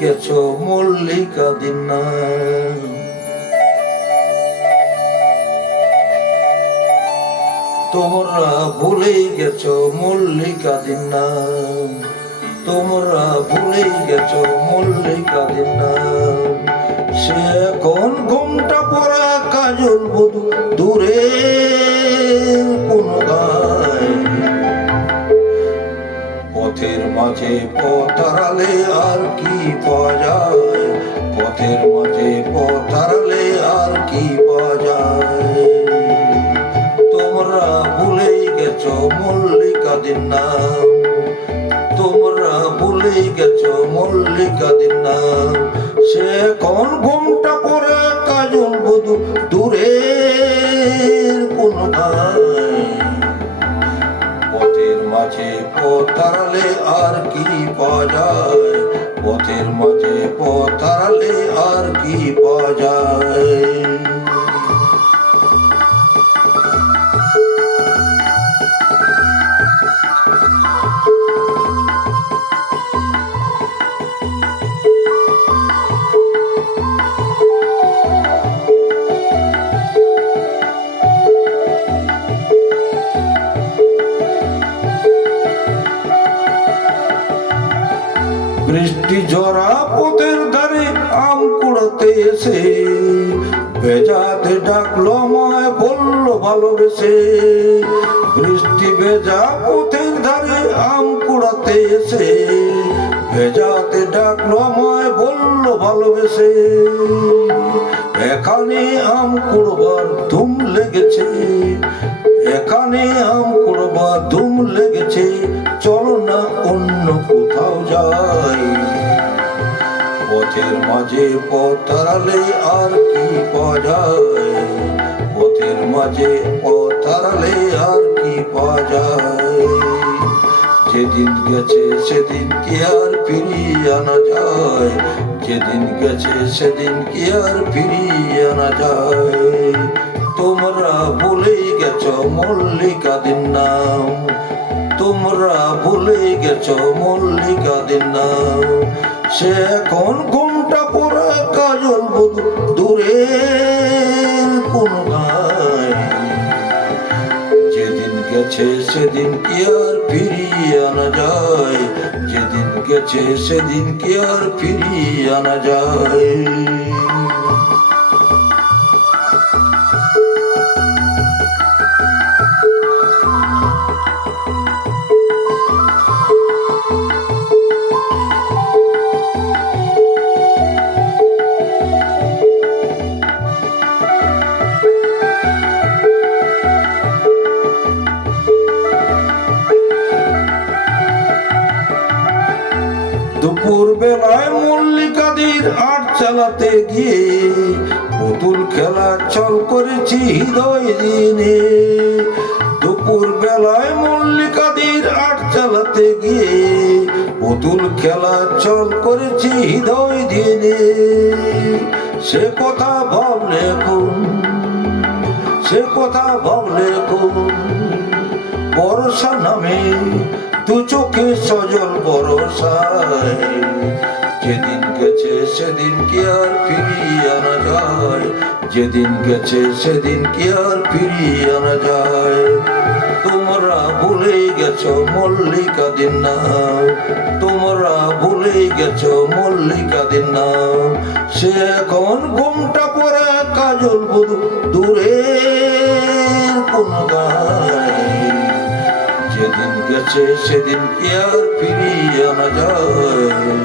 গেছো মল্লিকা দিন নাম। তোমরা ভুলে গেছো মল্লিকা দিন নাম। তোমরা ভুলে গেছো মল্লিকা দিন নাম। সে এখন ঘুমটা পড়া কাজল বধূ দূরে কোন গায়। পথের মাঝে পথ হারালে আর কি পাওয়া যায়। পথের মাঝে পথ হারালে আর কি পাওয়া যায়। তোমরা ভুলে গেছো মল্লিকা দিন নাম। তোমরা ভুলে গেছো মল্লিকা দিন নাম। সে কোন ঘুমটা পড়ে কাজল বধূ দূরে কোন গায়। পথের মাঝে পথ হারালে আর কি পাওয়া যায়। পথের মাঝে পথ হারালে আর কি পাওয়া যায়। বৃষ্টি ঝরা পথের ধারে আম কুড়াতে এসে ভেজাতে ডাকলো আমায় বললো ভালোবেসে। বৃষ্টি ভেজা পথের ধারে আম কুড়াতে এসে ভেজাতে ডাকলো আমায় বললো ভালোবেসে। এখানে আম কুড়বার ধুম লেগেছে। এখানে আম কুড়বার ধুম লেগেছে। চলো না অন্য কোথাও যাই। পথের মাঝে পথ হারালে আর কি পাওয়া যায়। পথের মাঝে পথ হারালে আর কি পাওয়া যায়। যেদিন গেছে সেদিন কি আর ফিরিয়ে আনা যায়। যেদিন গেছে সেদিন কি আর ফিরিয়ে আনা যায়। তোমরা ভুলে গেছো মল্লিকা দিন নাম। তোমরা ভুলে গেছো মল্লিকা দিন নাম। সে এখন ঘুমটা পড়া কাজল বধূ দূরে কোন গায়। যেদিন গেছে সেদিন কি আর ফিরিয়ে আনা যায়। যেদিন গেছে সেদিন কি আর ফিরিয়ে আনা যায়। দুপুর বেলায় মল্লিকাদির আট চালাতে গিয়ে পুতুল খেলা চল করেছি হৃদয় দিনে। দুপুর বেলায় মল্লিকাদির আট চালাতে গিয়ে পুতুল খেলা চল করেছি হৃদয় দিনে। সে কথা ভাবলে এখন, সে কথা ভাবলে এখন বর্ষা নামে দু চোখে সজল বরসায়। যেদিন গেছে সেদিন কি আর ফিরিয়ে আনা যায়। যেদিন গেছে সেদিন কি আর ফিরিয়ে আনা যায়। তোমরা ভুলে গেছো মল্লিকা দিন নাম। তোমরা ভুলে গেছো মল্লিকা দিন নাম। সে এখন ঘুমটা পড়া কাজল বধূ দূরে কোন গায়। যেদিন গেছে সেদিন কি আর ফিরিয়ে আনা যায়।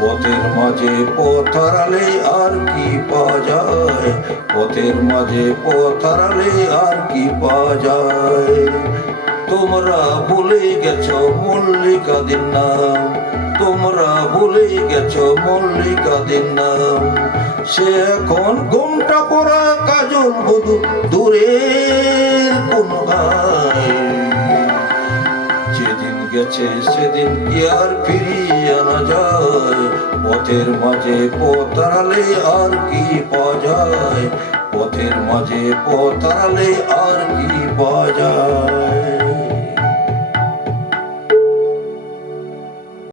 পথের মাঝে পথ হারালে আর কি পাওয়া যায়। পথের মাঝে পথ হারালে আর কি পাওয়া যায়। তোমরা ভুলে গেছো মল্লিকা দিন নাম। তোমরা ভুলে গেছো মল্লিকা দিন নাম। সে এখন ঘুমটা পড়া কাজল বধূ দূরে কোন গায়। যেদিন গেছে সেদিন কি আর ফিরিয়ে আনা যায়। পথের মাঝে পথ হারালে আর কি পাওয়া যায়। পথের মাঝে পথ হারালে আর কি পাওয়া যায়।